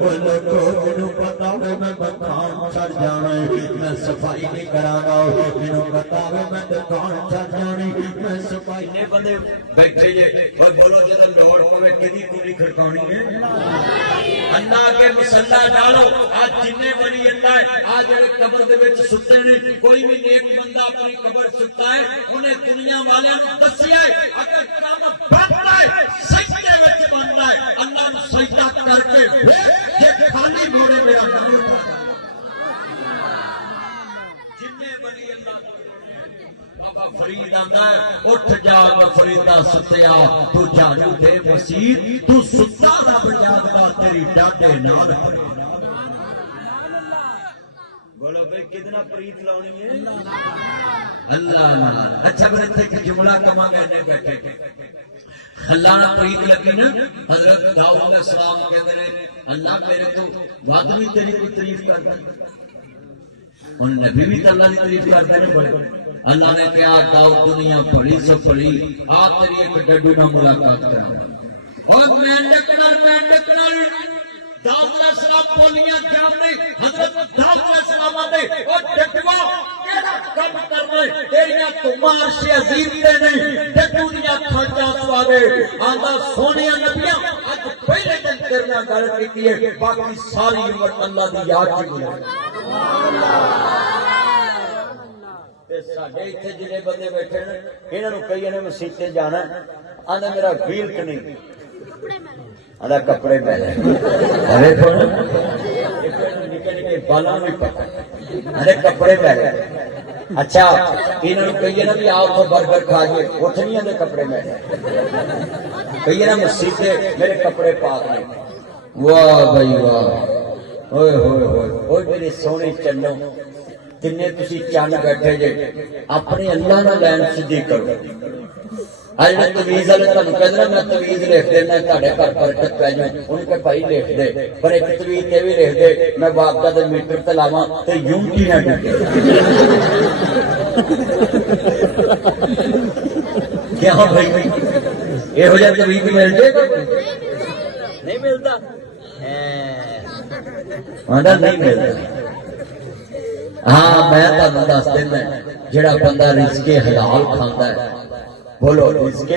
وہ لوگوں مینوں پتا ہوئے میں دکان چھڑ جانا میں صفائی نہیں کرانا مینوں پتا ہوئے میں دکان چھڑ جانی میں صفائی نہیں بندے بیٹھے وہ بولو جب لوڑ پوے کدی پوری کھڑکانی ہے اللہ کے مصلی ڈالو آج جننے بڑی اللہ ہے آج جڑے قبر دے وچ ستے نے کوئی بھی نیک بندہ اپنی قبر ستا ہے انہیں دنیا والے دسیا ہے اگر کام بنتا ہے سجدے وچ بنتا ہے اللہ نو سجدہ کر کے یہ خالی موڑے میرا نام جننے بڑی اللہ بابا فرید آندا ہے اٹھ جاگ فریدا ستیا تو جھاڑو دے مسیح تو ستا رب جاگدا تیری ڈاڈے نال بولو بھائی کتنا پریت لانی ہے اللہ اچھا پھر اتنے کہ جملہ کما کرنے بیٹھے اللہ نہ پریت لگی نا حضرت داؤد علیہ السلام کہتے ہیں اللہ میرے تو وعد بھی تیری کوئی تعریف کرتا ان نبی بھی تو اللہ کی تعریف کرتے ہیں بڑے اللہ نے کہا داؤد دنیا پڑی سو پڑی آ تیری ایک ڈڈو نہ ملاقات کرنا اور میں ڈکنا داؤد علیہ السلام بولیاں جامنے حضرت داؤد علیہ السلام آتے اور ڈٹوا کیڑا کم کرنا ہے تیریاں تو مارش عظیم دے نہیں ڈٹو دیا کھانچا سوارے آندہ سونیا نبیاں آج پہلے دن کرنا غلط کی ہے باقی ساری عمر اللہ دی یاد کی ہے ساڈے اتنے جنے بندے بیٹھے ہیں انہوں نے کئی نے مسیطے جانا آندہ میرا ویلک نہیں آدھا کپڑے پہلے ارے نکے نکے بالا بھی پکا ارے کپڑے پہلے اچھا انہوں نے کہیے نا بھی آؤ تو برگر کھا کے اٹھ نہیں آدھے کپڑے پہلے کہیے نا مسیطے میرے کپڑے پاک نہیں واہ بھائی واہ ہوئے ہوئے ہوئے ہوئے میرے سونے چنو تنے تسی چند بیٹھے جے اپنے اللہ نہ لین سدھی کرو آج میں تویز والے تمہیں کہہ دینا میں تویز لکھ دینا تھوڑے گھر برکت پہ جاؤں ان کے بھائی لکھ دے پر ایک تویز یہ بھی لکھ دے میں واقعہ دے میٹر تے لاواں تے یوں کی نہ ڈٹے کیا بھائی یہ ہو جائے تویز مل جائے گا نہیں ملتا نہیں ملتا ہاں میں تمہیں دس دینا جڑا بندہ رزق حلال کھاندا ہے بولو رزق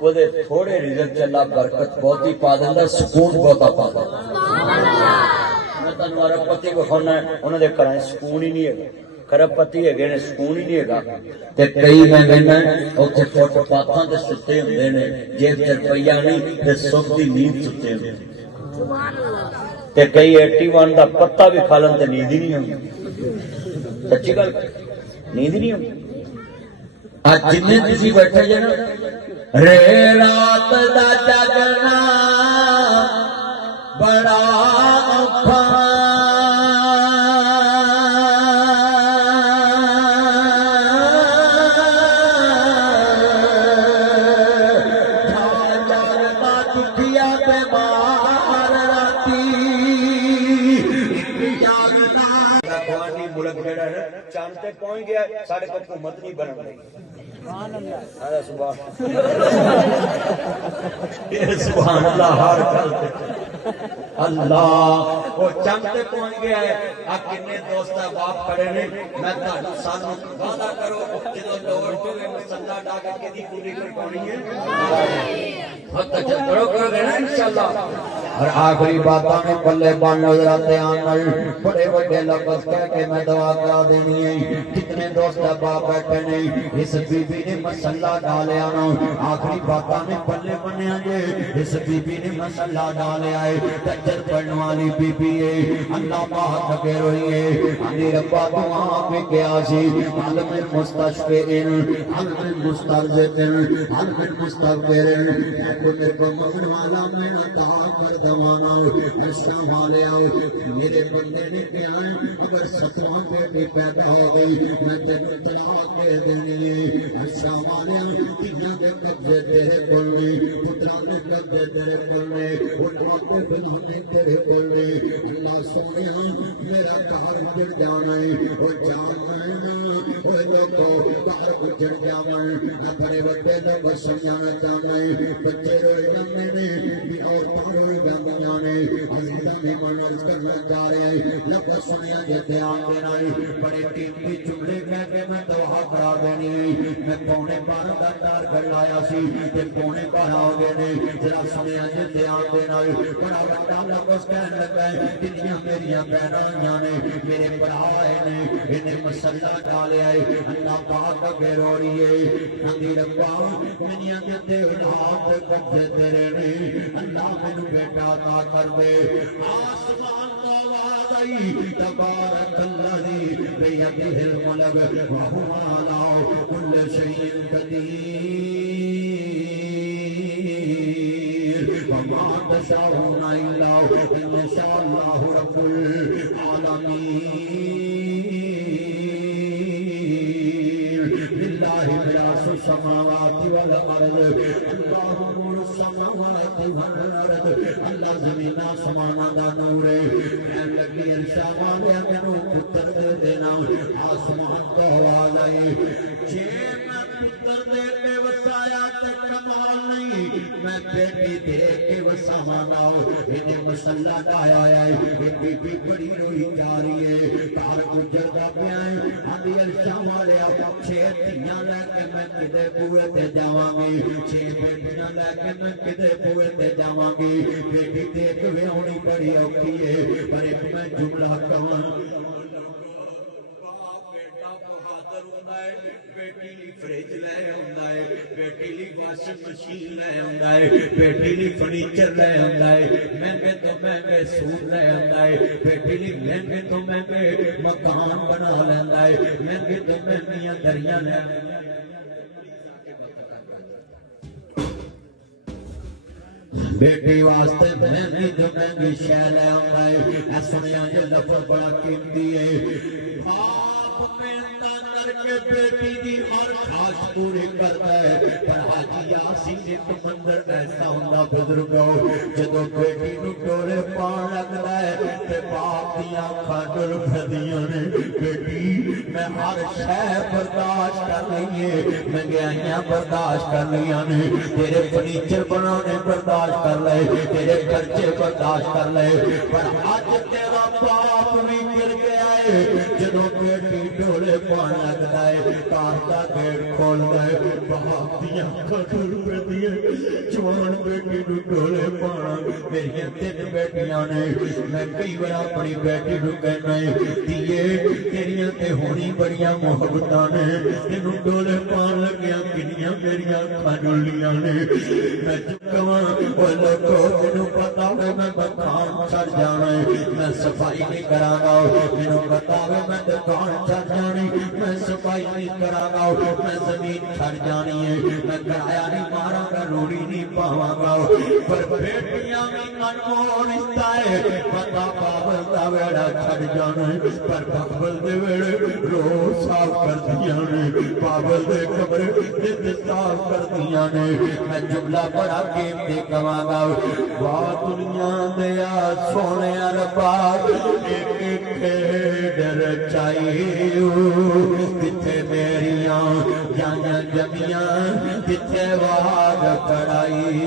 وہ دے تھوڑے رزق چ اللہ برکت بہت ہی پا دیندا سکون بہت پا دیندا میں تانوں ارب پتی وکھانا ہے انہاں دے گھراں سکون ہی نہیں ہے کرب پتی ہے نے سکون ہی نہیں ہے تے کئی میں کہنا اوتھے فٹ پاتھاں تے ستے ہوندے نے جیب تے روپیہ نہیں تے سکھ دی نیند ستے ہوندے سبحان اللہ تے کئی 81 دا پتا بھی کھا لن تے نیند ہی نہیں ہوندی سچی گل نیند نہیں ہوندی آج جنہیں تسی بیٹھے جے نا رے رات دا جاگنا بڑا اوکھا چاند تے پہنچ گیا سارے کو حکومت نہیں بن رہی سبحان اللہ ہر گل اللہ وہ چند تے پہنچ گیا ہے آ کنے دوست باپ کھڑے نے میں تانوں سانوں وعدہ کرو جدوں لوڑ ہوے مسلہ ڈا کے کدی پوری کرانی ہے وقت کرو گے نا انشاءاللہ اور آخری باتاں میں پلے بان حضرات آمل بڑے بڑے لفظ کہہ کے میں دعا کرا دینی ہے کتنے دوست باپ بیٹھے نہیں اس بی بی نے مسلہ ڈالے آنا آخری باتاں میں پلے بنے آجے اس بی بی نے مسلہ ڈالے آئے تجر پڑھنے والی بی بی ہے اللہ بہت لگے روئی ہے ہمیں ربا دعا پہ کیا سی علم المستشفئن علم المسترزقن علم المستغفرن میرے کو مغن والا میں عطا کر دوانا اشیاء والے آؤ میرے بندے نے کیا ہے اگر 17 بیٹی پیدا ہو گئی میں تینوں طلاق دے دینی ہے اشیاء والے آؤ تیاں دے قبضے تیرے کلنے پتران دے قبضے تیرے کلنے انہوں کے بنانے تیرے کلنے اللہ سونے میرا کہر جڑ جانا ہے اور جانا ہے وہ لوگوں کہر جڑ جانا ہے اپنے بڑے لوگ سمجھانا چاہنا ہے بچے روئے لمنے نے بھی اور روئے گانا سنیا نے عزیزاں بھی من عرض کرنا جا رہے ہیں لفظ سنیا جے دھیان دینا ہے بڑے قیمتی جملے کہہ کے میں دعا کرا دینی ہے میں پونے 12 کا ٹارگٹ لایا سی تے پونے 12 ہو گئے نے ذرا سنیا جے دھیان دینا ہے بڑا بڑا لفظ کہنے لگا ہے جنیاں میریاں بہناں نے میرے بھرا نے انہیں مسئلہ ڈالیا ہے اللہ پاک اگے رو رہی ہے نبی ربا منیاں دے ہاتھ قبضے تیرے نے اللہ مینوں بیٹا عطا کر دے آسمان تو آواز آئی تبارک الذی بیدہ الملک وہو علی کل شیء قدیر وما تشاءون الا ان شاء اللہ رب العالمین للہ میراث السماوات والارض اللہ نور السماوات والارض اللہ زمین آسماناں دا نور ہے کہن لگی عرشاں والیا مینوں پتر دے دینا آسمان تو آواز آئی جے میں پتر دے کے وسایا تے کمال نہیں میں بیٹی دے کے وساواں گا انہیں مسئلہ ڈایا ہے بی بی بڑی روئی جا رہی ہے کار گزردا پیا ہے آندی عرشاں والیا 6 دھیاں لے کے میں کدے بوئے تے جاواں گی 6 بیٹیاں لے کے میں کدے بوئے تے جاواں گی بیٹی دیکھ وے ہونی بڑی اوکھی ہے پر ایک میں جملہ کہاں بیٹی لی فریج لے ہوندا ہے بیٹی لی واشنگ مشین لے ہوندا ہے بیٹی لی فرنیچر لے ہوندا ہے مہنگے تو مہنگے سوٹ لے ہوندا ہے بیٹی لی مہنگے تو مہنگے مکان بنا لیندا ہے مہنگے تو مہنگیاں دریاں لے بیٹی واسطے مہنگی تو مہنگی شے لے ہوندا ہے اے سنیا جے لفظ بڑا قیمتی ہے باپ محنت کر کے بیٹی دی ہر خواہش پوری کرتا ہے پر حاجی یاسین ایک منظر ایسا ہوندا بزرگو جدوں بیٹی نوں ٹورے پان لگدا ہے تے باپ دیاں اکھاں ڈر پھردیاں نے بیٹی میں ہر شے برداشت کر لئیے مہنگائیاں برداشت کر لیاں نے تیرے فرنیچر بنانے برداشت کر لے تیرے خرچے برداشت کر لے پر اج تیرا باپ بھی گر گیا ہے جدوں بیٹی ڈولے پان لگدا ہے کار دا گیٹ کھولدا ہے باپ دیاں اکھاں ڈر پھردیاں جوان بیٹی نوں ڈولے پانا میریاں 3 بیٹیاں نے میں کئی بار اپنی بیٹی نوں کہنا ہے دھیے تیریاں تے ہونی بڑیاں محبتاں نے تینوں ڈولے پان لگیاں کنیاں میریاں اکھاں ڈولیاں نے میں چکواں او لوگو تینوں پتہ ہوے میں مکان چھڑ جانا ہے میں صفائی نہیں کراں گا تینوں پتہ ہوے میں دکان چھڑ جانی میں صفائی نہیں کراں گا میں زمین چھڑ جانی ہے میں کرایہ نہیں ماراں گا روڑی نہیں پاواں گا پر بیٹیاں بھی انمول رشتہ ہے پتہ بابل دا ویڑا چھڑ جانا ہے پر بابل دے ویڑے روز صاف کر دیا نے بابل دے کمرے نت صاف کر دیا نے میں جملہ بڑا قیمتی کہاں گا واہ دنیا دیا سونے ربا ایک ڈر چاہیے کتھے میریاں جانیاں جمیاں کتھے واگ کڑائی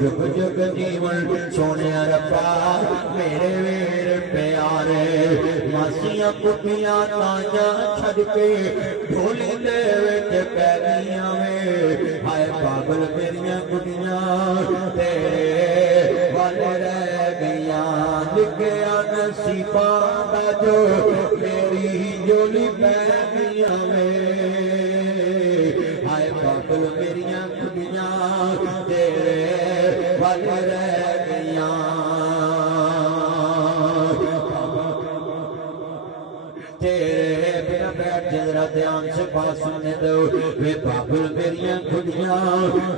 جگ جگ جیون سونے ربا میرے ویر پیارے ماسیاں کٹیاں تانیاں چھڑ کے ڈھولی دے وچ پیلیاں میں ہائے پاگل میریاں کٹیاں تیرے والے رہ گیاں لکھیا نصیباں دا جو میری جولی پیلیاں میں ہائے پاگل میریاں کٹیاں تیرے والے رہ گیاں تیرے بنا بیٹھ جذرا دھیان سے بات سننے دو وے پاگل میریاں کھڑیاں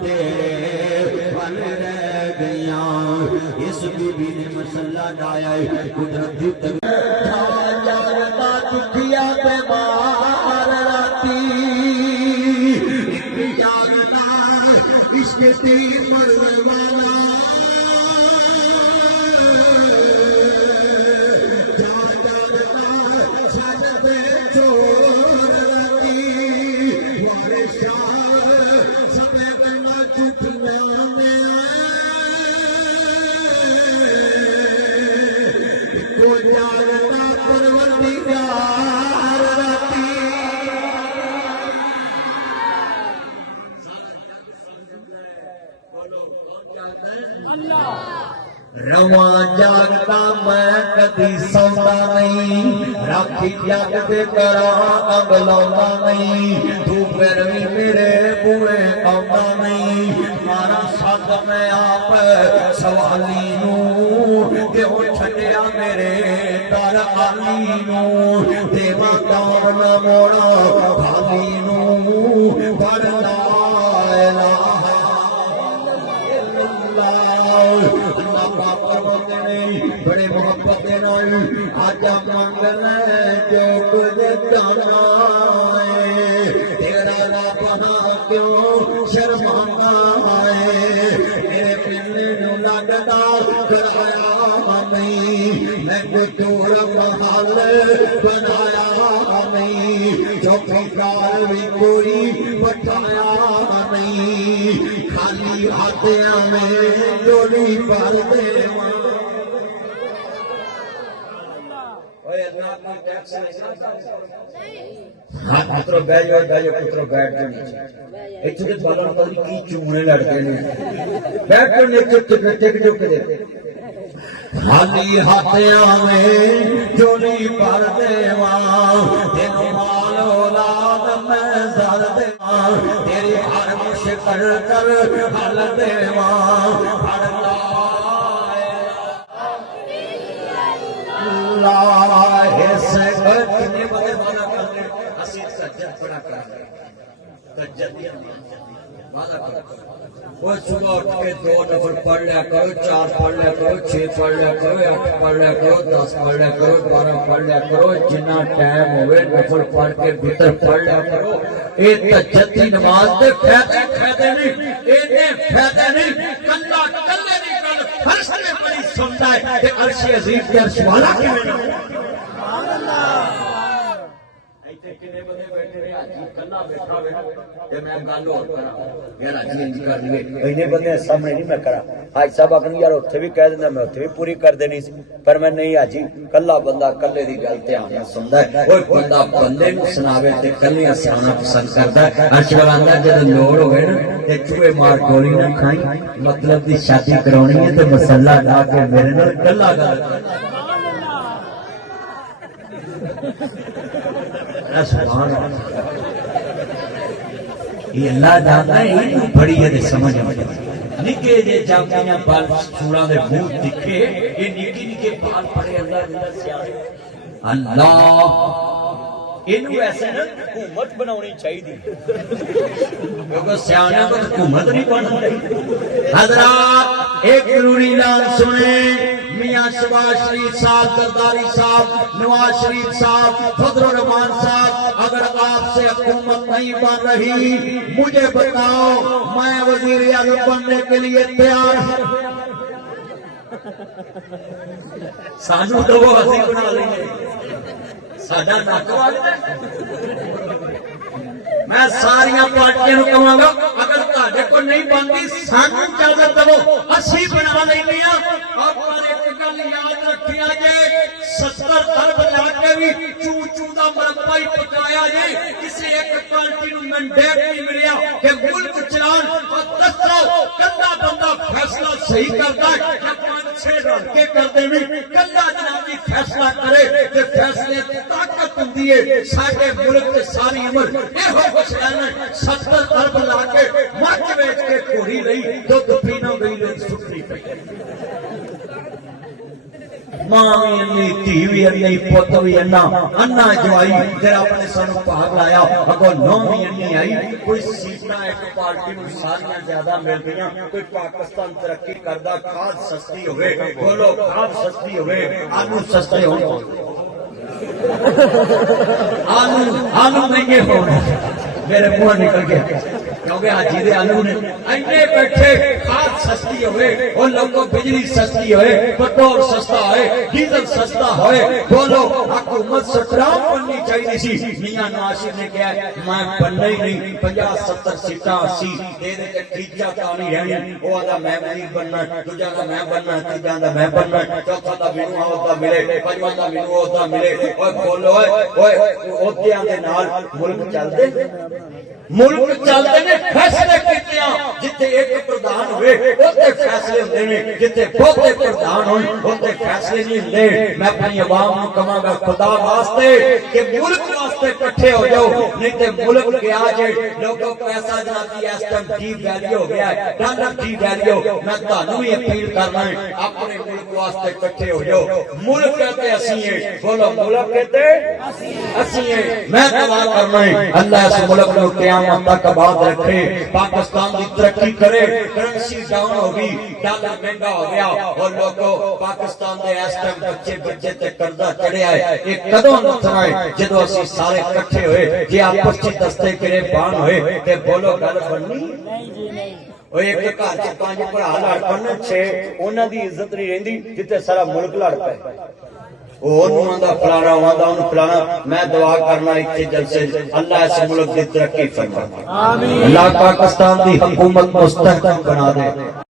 تیرے پل رہ گیاں اس بی بی نے مسئلہ ڈایا ہے قدرت دی جانتا چکیا بیمار راتی ایک جاننا عشق تیر مرنے والا رواں جاگتا میں کدی سوندا نہیں راکھی جگ دے کرا اگ لاؤندا نہیں تو پھر بھی میرے بوئے آوندا نہیں مارا سد میں آپ سوالی نوں کیوں چھڈیا میرے در عالی نوں دیواں کون موڑا خالی نوں پر لا الہ بڑے محبت آج منگل جو کچھ جانا تیرا رابطہ کیوں شرمانا ہے میرے پلے نو لگتا کرایا نہیں میں کچھ محل بنایا نہیں چوکیدار بھی کوئی بٹھایا نہیں خالی ہاتھیاں میں جوڑی بھر دے ہاں پترو بیٹھ جاؤ پترو بیٹھ جاؤ نیچے اتنے بالوں پتہ نہیں کی چومنے لڑتے ہیں بیٹھ کر نیچے ٹک ٹک دے خالی ہاتھیاں میں جوڑی بھر دیواں تینوں مال اولاد میں زر دیواں تیری ہر مشکل کر حل دیواں کتنے بڑے وعدہ کرتے اسی سجد بڑا کرتے تجدید وعدہ کرتے وہ صبح اٹھ کے 2 نفل پڑھ لیا کرو 4 پڑھ لیا کرو 6 پڑھ لیا کرو 8 پڑھ لیا کرو 10 پڑھ لیا کرو 12 پڑھ لیا کرو جنہ ٹائم ہوئے نفل پڑھ کے بھیتر پڑھ لیا کرو اے تجدید نماز دے فائدے نہیں فائدے نہیں کلا کلے نہیں کل فرش نے بڑی سنتا ہے کہ عرش عظیم کے عرش والا کیوں کنے بندے بیٹھے رہے آجی کنا بیٹھا ہوئے کہ میں گالو اور کرا یار آجی انجی کر لیے اینے بندے سامنے نہیں میں کرا آج صاحب اکنی یار اتھے بھی کہہ دینا میں اتھے بھی پوری کر دینی سی پر میں نہیں آجی کلا بندہ کلے دی گلتے آنے سندہ ہے کوئی بندہ بندے میں سناوے تے کلی آسانا پسند کرتا ہے عرش والا اندر جب لوڑ ہوئے نا تے چوئے مار گولی نہ کھائیں مطلب دی شادی کرونی ہے تے مسلح لا کے میرے نال کلا گا سبحان اللہ یہ اللہ جانتا ہے یہ بڑی ہے سمجھ نکے جے جامعیاں بال چھوڑا دے بھوت دکھے یہ نکی نکے بال پڑے اللہ سیاہ اللہ انہوں ایسے نا حکومت بناونی چاہیے دی کیونکہ سیاہوں کو حکومت نہیں بننا چاہیے حضرات ایک ضروری اعلان سنیں میاں شباز شریف صاحب زرداری صاحب نواز شریف صاحب فضل الرحمان صاحب اگر آپ سے حکومت نہیں بن رہی مجھے بتاؤ میں وزیر اعظم بننے کے لیے تیار سانو تو وہ ہنسی بنا لیں گے ساڈا نک والے میں ساریاں پارٹیاں کہوں گا اگر تہاڈے کو نہیں بنتی سانو اجازت دو اسی بنا لینی ہاں اور پر ایک گل یاد رکھیا جے 70 ضرب لا کے بھی چوں چوں دا مربع ہی پکایا جے کسی ایک پارٹی نو مینڈیٹ نہیں ملیا کہ ملک چلان اور دسو کلا بندہ فیصلہ صحیح کرتا ہے یا 5-6 رل کے کرتے نہیں کلا جنابی فیصلہ کرے تے فیصلے کی طاقت ہوندی ہے ساڈے ملک تے ساری عمر یہ 70 ارب لا کے مچ بیچ کے کوری رہی دودھ پینا گئی لوگ سٹنی پہ ماں بھی انی تھی بھی انی پوت بھی انا انا جو آئی جر اپنے سانو پاگ لایا اگو نو بھی انی آئی کوئی سیٹا ایک پارٹی میں ساریاں زیادہ مل گیا کوئی پاکستان ترقی کردہ کھاد سستی ہوئے بولو کھاد سستی ہوئے آلو سستے ہوں آلو مہنگے ہونے میرے منہ نکل گیا کیونکہ حاجی دے آلو نے اینے بیٹھے کھاد سستی ہوئے اور لوگوں بجلی سستی ہوئے پٹرول سستا ہوئے ڈیزل سستا ہوئے بولو حکومت سٹرام بننی چاہیے سی میاں ناشر نے کہا میں بننا ہی نہیں 50-70 سیٹاں 80 دے دے کے تیجا کہانی رہنی وہ آدھا میں نہیں بننا تجھا دا میں بننا تیجا دا میں بننا چوتھا دا مینو ہوتا ملے پنجواں دا مینو ہوتا ملے اور بولو عہدیاں دے نال ملک چل دے ملک چلتے نے فیصلے کیتے ہیں جتھے ایک پردھان ہوئے اوتے فیصلے ہوندے نے، جتے بہتے پردھان ہوئے اوتے فیصلے نہیں ہوندے۔ میں اپنی عوام نو کہاں گا خدا واسطے کہ ملک واسطے اکٹھے ہو جاؤ، نہیں تے ملک گیا جے لوگوں پیسہ جناب کی اس ٹائم ڈی ویلیو ہو گیا ہے، ڈالر ڈی ویلیو۔ میں تانوں ہی اپیل کرنا ہے اپنے ملک واسطے اکٹھے ہو جاؤ۔ ملک کہتے اسی ہیں، بولو ملک کہتے اسی ہیں۔ میں دعا کرنا ہے اللہ اس ملک کو قیامت تک آباد رکھے، پاکستان کی ترقی کرے۔ کرنسی ڈاؤن ہوگی، ڈالر مہنگا ہو گیا اور لوگوں پاکستان دے اس ٹائم بچے بچے تے قرضہ چڑھیا ہے۔ ایک کدوں نتنا ہے جدو اسی سارے اکٹھے ہوئے، جی آپس چ دستے کرے بان ہوئے تے بولو گل بننی وہ ایک گھر چ 5 بھرا لڑ پن 6 انہاں دی عزت نہیں رہندی جتے سارا ملک لڑ پے۔ فلانا میں دعا کرنا اتنے جلسے اللہ اس ملک کی ترقی فرما، اللہ پاکستان دی حکومت مستحکم بنا دے۔